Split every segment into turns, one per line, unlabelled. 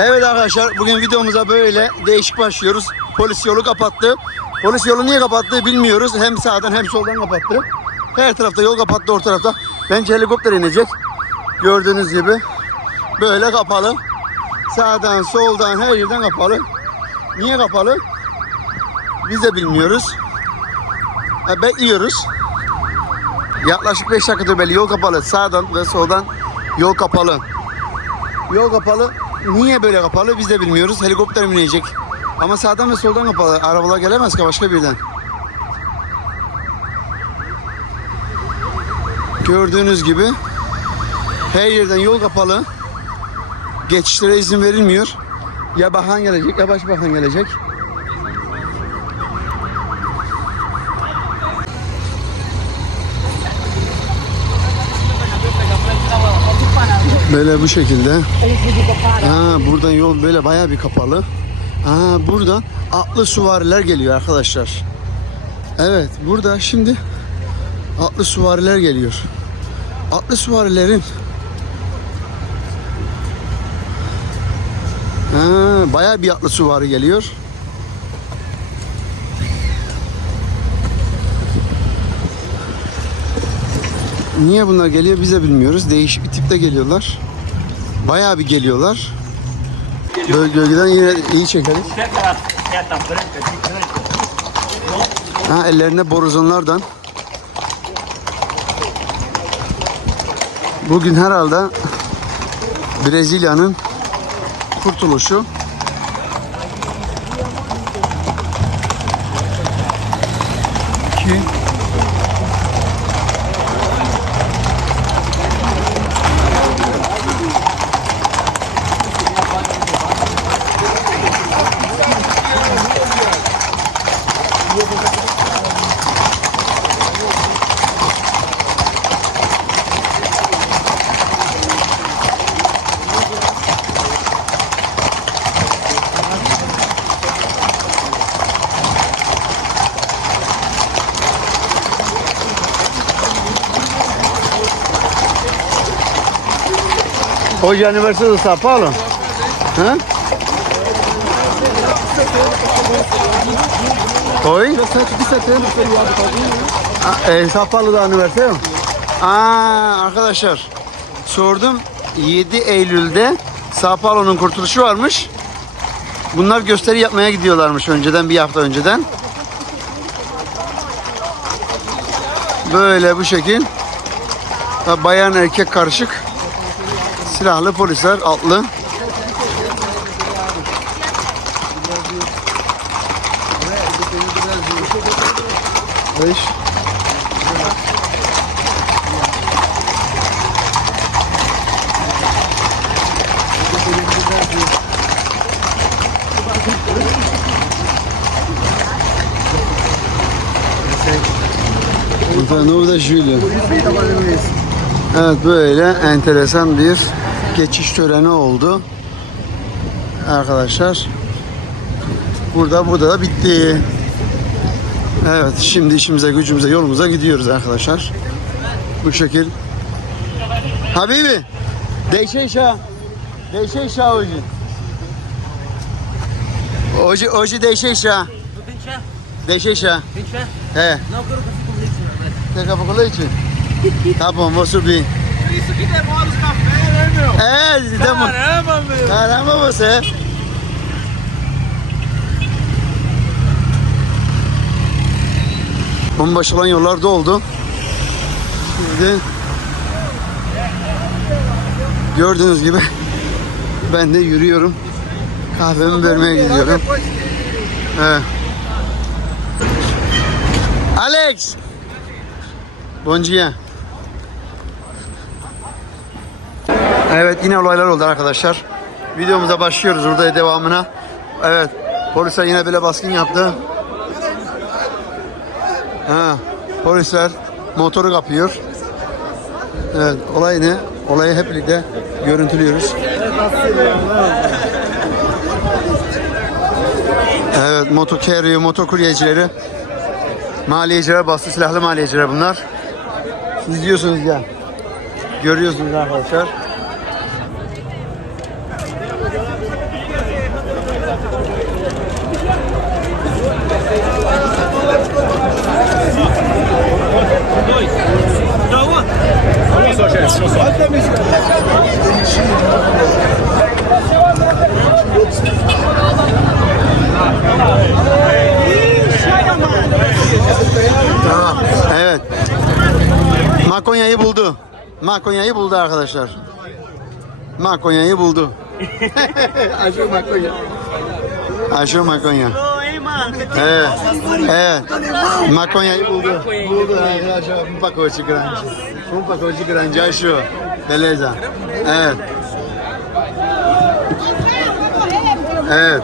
Evet arkadaşlar bugün videomuza böyle değişik başlıyoruz. Polis yolu kapattı. Polis yolu niye kapattı bilmiyoruz. Hem sağdan hem soldan kapattı. Her tarafta yol kapattı orta tarafta. Bence helikopter inecek. Gördüğünüz gibi böyle kapalı. Sağdan soldan her yerden kapalı. Niye kapalı? Biz de bilmiyoruz. Ha, bekliyoruz. Yaklaşık 5 dakikadır böyle yol kapalı. Sağdan ve soldan yol kapalı. Yol kapalı. Niye böyle kapalı biz de bilmiyoruz. Helikopter mi inecek? Ama sağdan ve soldan kapalı. Arabalar gelemez ki başka birden. Gördüğünüz gibi her yerden yol kapalı. Geçişlere izin verilmiyor. Ya bakan gelecek ya başbakan gelecek. Böyle bu şekilde. Aa, buradan yol böyle bayağı bir kapalı. Aa, buradan atlı süvariler geliyor arkadaşlar. Evet burada şimdi atlı süvariler geliyor. Atlı süvarilerin Aa, bayağı bir atlı süvari geliyor. Niye bunlar geliyor biz de bilmiyoruz. Değişik bir tipte geliyorlar. Bayağı bir geliyorlar. Böyle gölgeden yine iyi çekeriz. Ha, ellerinde boruzonlardan. Bugün herhalde Brezilya'nın kurtuluşu. Hoje é aniversário do São Paulo? Hã? Oi?
17 de setembro, feriado?
Ah, E, São Paulo'da aniversario? Aa, arkadaşlar sordum 7 Eylül'de Sao Paulo'nun kurtuluşu varmış. Bunlar gösteri yapmaya gidiyorlarmış önceden bir hafta önceden. Böyle bu şekil. Bayan erkek karışık. Silahlı polisler atlı. Beş. Burada Júlia. Evet böyle enteresan bir geçiş töreni oldu. Arkadaşlar. Burada burada da bitti. Evet şimdi işimize gücümüze yolumuza gidiyoruz arkadaşlar. Bu şekil. Habibi. Deixa
Não tem chá?
Deixa
Tem chá?
He.
Com leite?
Tá bom, vou subir.
Isso que demora os cafés, meu?
É, tamo...
Caramba, meu.
Caramba você. Bomboş olan yollar doldu. Şimdi gördüğünüz gibi ben de yürüyorum. Kahvemi vermeye gidiyorum. Evet. Alex. Bom dia. Evet yine olaylar oldu arkadaşlar. Videomuza başlıyoruz burada devamına. Evet polisler yine böyle baskın yaptı. Ha, polisler motoru kapıyor. Evet olay ne? Olayı hep birlikte görüntülüyoruz. Evet motor carrier, motor kuryecileri. Maliyeciler bastı silahlı maliyeciler bunlar. Siz diyorsunuz ya. Görüyorsunuz arkadaşlar. Tamam. Evet. Makonya'yı buldu. Makonya'yı buldu arkadaşlar. Makonya'yı buldu. Aşır Makonya. Aşır Makonya. Evet. Evet. Makonya'yı buldu. Buldu arkadaşlar. Um pacote grande. Um pacote grande. Achou. Beleza. Evet. Evet.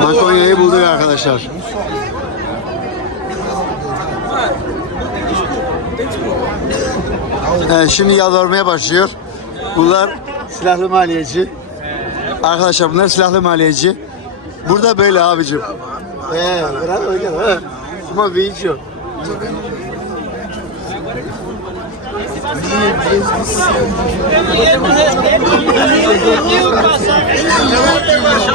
Makonya'yı bulduk arkadaşlar. Evet, şimdi yalvarmaya başlıyor. Bunlar silahlı maliyeci. Arkadaşlar bunlar silahlı maliyeci. Burada böyle abicim. Ee, bırak öyle. ha. Ama bir hiç yok.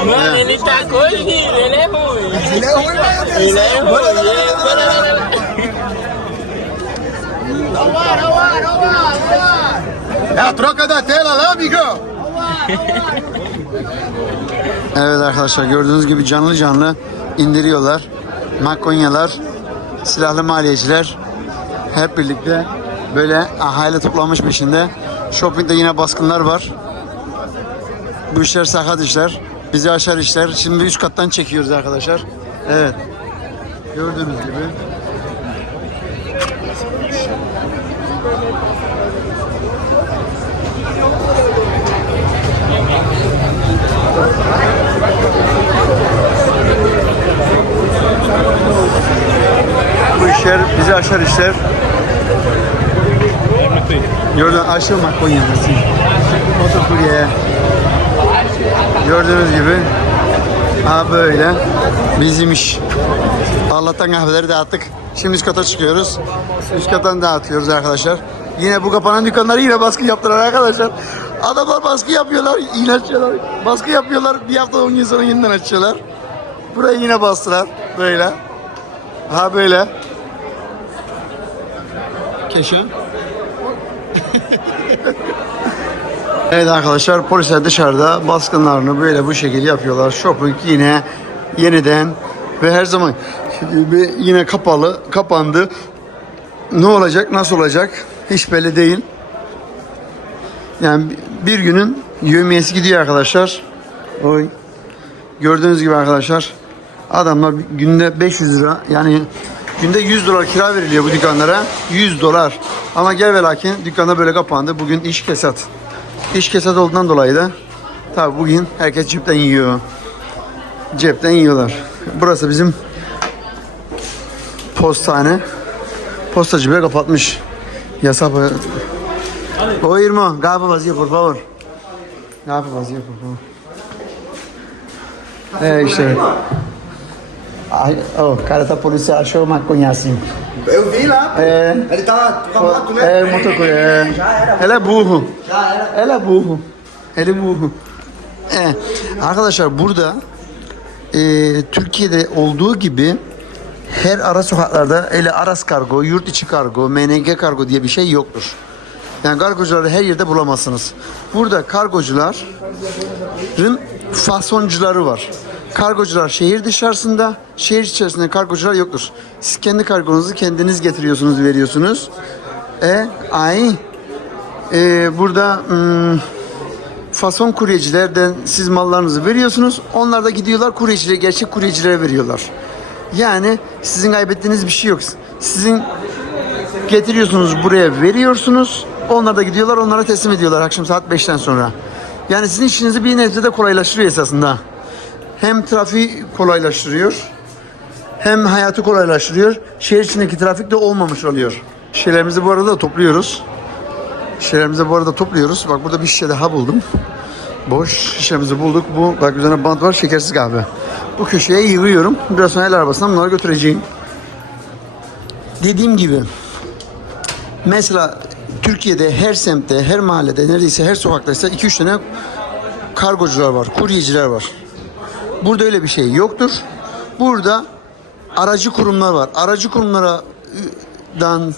Mano, ele tá corrido, ele é ruim. Ele é ruim mesmo. Ele é ruim.
É a troca da tela lá, amigão.
Evet arkadaşlar gördüğünüz gibi canlı canlı indiriyorlar. Makonyalar, silahlı maliyeciler hep birlikte böyle ahali toplamış peşinde. Shopping'de yine baskınlar var. Bu işler sakat işler. Bizi aşar işler. Şimdi üst kattan çekiyoruz arkadaşlar. Evet. Gördüğünüz gibi. Bu işler bizi aşar işler. Gördün aşır Makonya'sı. Motokurye. Gördüğünüz gibi ha böyle bizim iş. Allah'tan kahveleri dağıttık. Şimdi üst kata çıkıyoruz. Üst kattan dağıtıyoruz arkadaşlar. Yine bu kapanan dükkanları yine baskı yaptılar arkadaşlar. Adamlar baskı yapıyorlar, yine açıyorlar. Baskı yapıyorlar, bir hafta on gün sonra yeniden açıyorlar. Burayı yine bastılar, böyle. Ha böyle. Keşan. evet arkadaşlar polisler dışarıda baskınlarını böyle bu şekilde yapıyorlar. Shopping yine yeniden ve her zaman gibi yine kapalı, kapandı. Ne olacak, nasıl olacak hiç belli değil. Yani bir günün yövmiyesi gidiyor arkadaşlar. Oy. Gördüğünüz gibi arkadaşlar adamlar günde 500 lira yani günde 100 dolar kira veriliyor bu dükkanlara. 100 dolar. Ama gel ve lakin dükkanda böyle kapandı. Bugün iş kesat. İş kesat olduğundan dolayı da tabi bugün herkes cepten yiyor. Cepten yiyorlar. Burası bizim postane. Postacı bile kapatmış. Yasak. O irmão, gaba vazia, por favor. Gaba vazia, por favor. É, işte. Ai, oh, o cara da polícia achou maconha assim.
Eu vi lá.
É.
Ele tá com a moto, né?
É, motocoia. É. Ela é burro. Ela é burro. Ele é burro. É. Arkadaşlar burada e, Türkiye'de olduğu gibi her ara sokaklarda öyle Aras kargo, yurt içi kargo, MNG kargo diye bir şey yoktur. Yani kargocuları her yerde bulamazsınız. Burada kargocuların fasoncuları var. Kargocular şehir dışarısında, şehir içerisinde kargocular yoktur. Siz kendi kargonuzu kendiniz getiriyorsunuz, veriyorsunuz. E, ay, e, burada hmm, fason kuryecilerden siz mallarınızı veriyorsunuz. Onlar da gidiyorlar kuryecilere, gerçek kuryecilere veriyorlar. Yani sizin kaybettiğiniz bir şey yok. Sizin getiriyorsunuz buraya veriyorsunuz. Onlar da gidiyorlar onlara teslim ediyorlar akşam saat 5'ten sonra. Yani sizin işinizi bir nebze de kolaylaştırıyor esasında. Hem trafiği kolaylaştırıyor hem hayatı kolaylaştırıyor. Şehir içindeki trafik de olmamış oluyor. Şeylerimizi bu arada topluyoruz. Şişelerimizi bu arada topluyoruz. Bak burada bir şişe daha buldum. Boş şişemizi bulduk. Bu bak üzerine bant var şekersiz kahve. Bu köşeye yığıyorum. Biraz sonra el arabasından bunları götüreceğim. Dediğim gibi Mesela Türkiye'de her semtte, her mahallede, neredeyse her sokaktaysa 2-3 tane kargocular var, kuryeciler var. Burada öyle bir şey yoktur. Burada aracı kurumlar var. Aracı kurumlara dan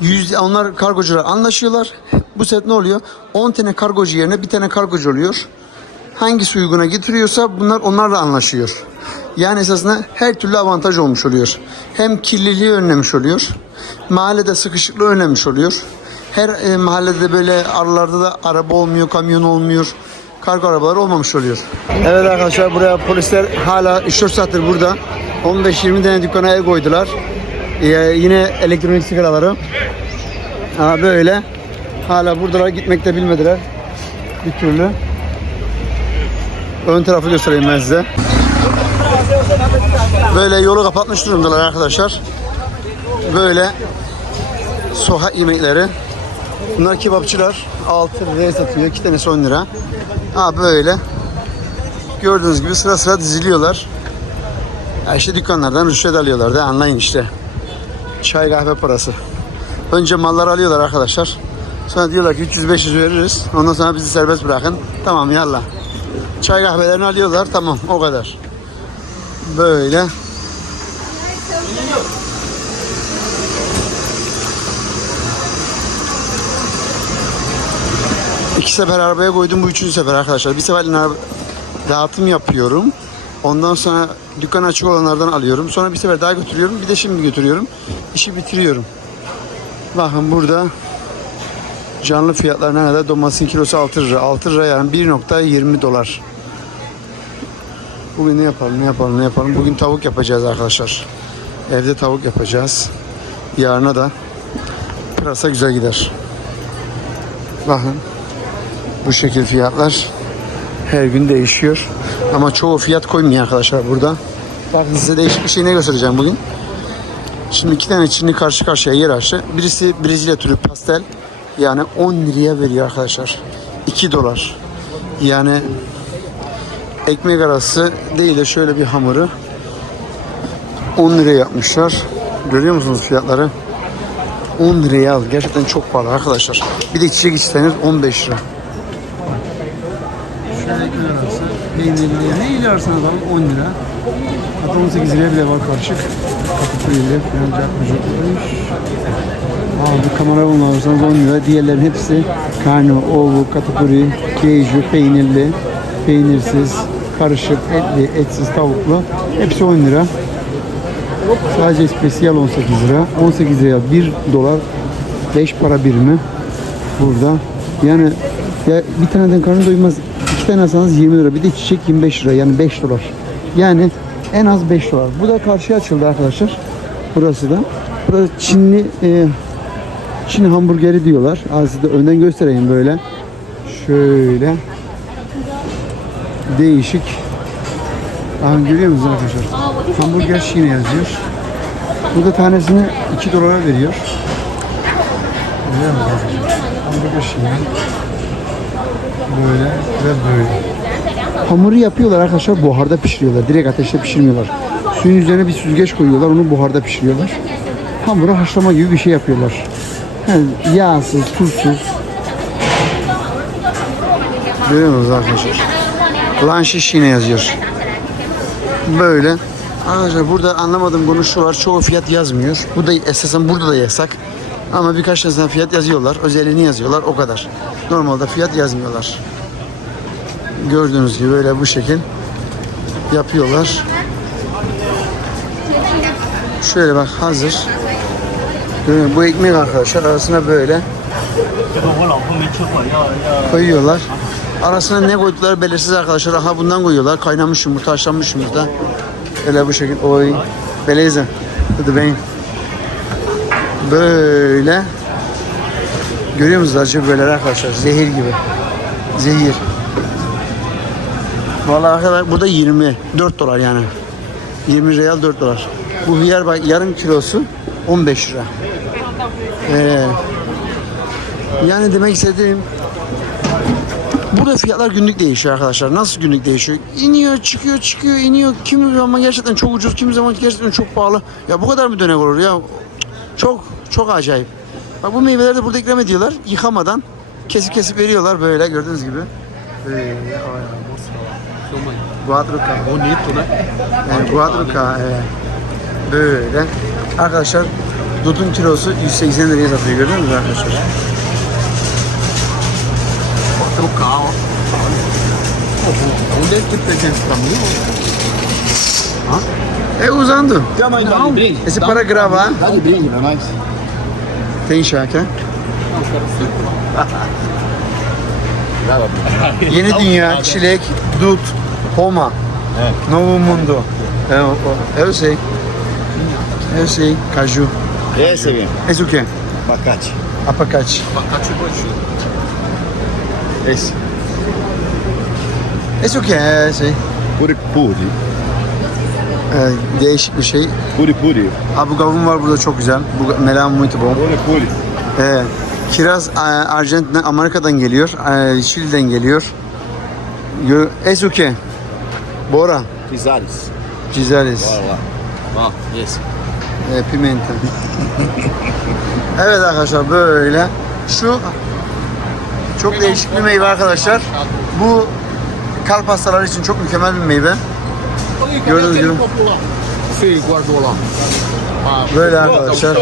yüzde onlar kargocular anlaşıyorlar. Bu sefer ne oluyor? 10 tane kargocu yerine bir tane kargocu oluyor. Hangisi uyguna getiriyorsa bunlar onlarla anlaşıyor. Yani esasında her türlü avantaj olmuş oluyor. Hem kirliliği önlemiş oluyor. Mahallede sıkışıklığı önlemiş oluyor. Her e, mahallede böyle aralarda da araba olmuyor, kamyon olmuyor. Kargo arabaları olmamış oluyor. Evet arkadaşlar buraya polisler hala 3-4 saattir burada. 15-20 tane dükkana el koydular. Ee, yine elektronik sigaraları. Ha, böyle. Hala buradalar gitmekte bilmediler. Bir türlü. Ön tarafı göstereyim ben size. Böyle yolu kapatmış durumdalar arkadaşlar. Böyle sokak yemekleri. Bunlar kebapçılar. 6 liraya satıyor. 2 tanesi 10 lira. Ha böyle. Gördüğünüz gibi sıra sıra diziliyorlar. Ya işte dükkanlardan rüşvet alıyorlar da anlayın işte. Çay kahve parası. Önce malları alıyorlar arkadaşlar. Sonra diyorlar ki 300-500 veririz. Ondan sonra bizi serbest bırakın. Tamam yallah. Çay kahvelerini alıyorlar. Tamam o kadar. Böyle. İki sefer arabaya koydum. Bu üçüncü sefer arkadaşlar. Bir araba- dağıtım yapıyorum. Ondan sonra dükkan açık olanlardan alıyorum. Sonra bir sefer daha götürüyorum. Bir de şimdi götürüyorum. İşi bitiriyorum. Bakın burada canlı fiyatlar ne kadar? Domatesin kilosu 6 lira. 6 lira yani 1.20 dolar. Bugün ne yapalım, ne yapalım, ne yapalım? Bugün tavuk yapacağız arkadaşlar. Evde tavuk yapacağız. Yarına da pırasa güzel gider. Bakın bu şekil fiyatlar her gün değişiyor. Ama çoğu fiyat koymuyor arkadaşlar burada. Bakın size değişik bir şey ne göstereceğim bugün. Şimdi iki tane Çinli karşı karşıya yer açtı. Birisi Brezilya türü pastel. Yani 10 liraya veriyor arkadaşlar. 2 dolar. Yani ekmek arası değil de şöyle bir hamuru 10 liraya yapmışlar. Görüyor musunuz fiyatları? 10 liraya al. Gerçekten çok pahalı arkadaşlar. Bir de çiçek içseniz 15 lira. Şöyle ekmek arası. Peynirli. Ne ilersin adam 10 lira. Hatta 18 liraya bile var karışık. Katıklı'yla falan yapmış. Aa, bu kamera bulunursanız 10 lira. Diğerlerin hepsi karnı, ovu, katakuri, keju, peynirli, peynirsiz, karışık, etli, etsiz, tavuklu. Hepsi 10 lira. Sadece spesiyal 18 lira. 18 liraya 1 dolar 5 para birimi burada. Yani ya bir taneden karnı doymaz. İki tane alsanız 20 lira. Bir de çiçek 25 lira. Yani 5 dolar. Yani en az 5 dolar. Bu da karşıya açıldı arkadaşlar. Burası da. Burası Çinli e, Çin hamburgeri diyorlar. Az size de önden göstereyim böyle. Şöyle. Değişik. Aha, görüyor musunuz arkadaşlar? Hamburger Çin'e yazıyor. Burada tanesini 2 dolara veriyor. Görüyor musunuz arkadaşlar? Hamburger Çin'e. Böyle ve böyle. Hamuru yapıyorlar arkadaşlar buharda pişiriyorlar. Direkt ateşte pişirmiyorlar. Suyun üzerine bir süzgeç koyuyorlar onu buharda pişiriyorlar. Hamuru haşlama gibi bir şey yapıyorlar. Yağsız, tuzsuz. Görüyor musunuz arkadaşlar? Lanşi Şine yazıyor. Böyle. Arkadaşlar burada anlamadığım konu şu var. Çoğu fiyat yazmıyor. Bu da esasen burada da yasak. Ama birkaç tane fiyat yazıyorlar. Özelliğini yazıyorlar. O kadar. Normalde fiyat yazmıyorlar. Gördüğünüz gibi böyle bu şekil yapıyorlar. Şöyle bak hazır. Bu ekmek arkadaşlar arasına böyle koyuyorlar. Arasına ne koydukları belirsiz arkadaşlar. Aha bundan koyuyorlar. Kaynamış yumurta, haşlanmış yumurta. Böyle bu şekilde. Oy. Beleza. Tudo bem. Böyle. Görüyor musunuz acı böyle arkadaşlar? Zehir gibi. Zehir. Vallahi arkadaşlar burada 24 dolar yani. 20 real 4 dolar. Bu hıyar bak yarım kilosu 15 lira. Ee, yani demek istediğim Burada fiyatlar günlük değişiyor arkadaşlar. Nasıl günlük değişiyor? İniyor, çıkıyor, çıkıyor, iniyor. Kimi zaman gerçekten çok ucuz, kimi zaman gerçekten çok pahalı. Ya bu kadar mı dönem olur ya? Çok, çok acayip. Bak bu meyveleri de burada ikram ediyorlar. Yıkamadan kesip kesip veriyorlar böyle gördüğünüz gibi. Guadruca.
Bonito, né?
Guadruca böyle. Arkadaşlar dudun kilosu 180 liraya satıyor gördünüz mü arkadaşlar?
Trocar, ó. Onde é que presente pra mim?
E.
Tem mais
Não, brinde.
Esse para gravar
Dá de brinde pra nós.
tem şarkı. Yeni Dünya, Çilek, Dut, Homa, Novo Mundo. É, o- o- eu sei. Eu sei, caju.
Esse aqui.
Esse o quê?
Abacate.
Abacate.
Abacate roxo.
Esse.
Esse o quê? É esse aí.
Puri puri.
Ee, değişik bir şey.
Puri puri.
Ha bu kavun var burada çok güzel. Bu melan muito bom.
Puri puri.
Ee, kiraz e, Arjantin'den, Amerika'dan geliyor. E, Şili'den geliyor. Quê? Bora.
Pisares.
Cizales.
Bora lá.
Esse.
E, pimenta. evet arkadaşlar böyle. Şu çok değişik bir meyve arkadaşlar. Bu kalp hastaları için çok mükemmel bir meyve.
Lá. Ah,
Böyle arkadaşlar.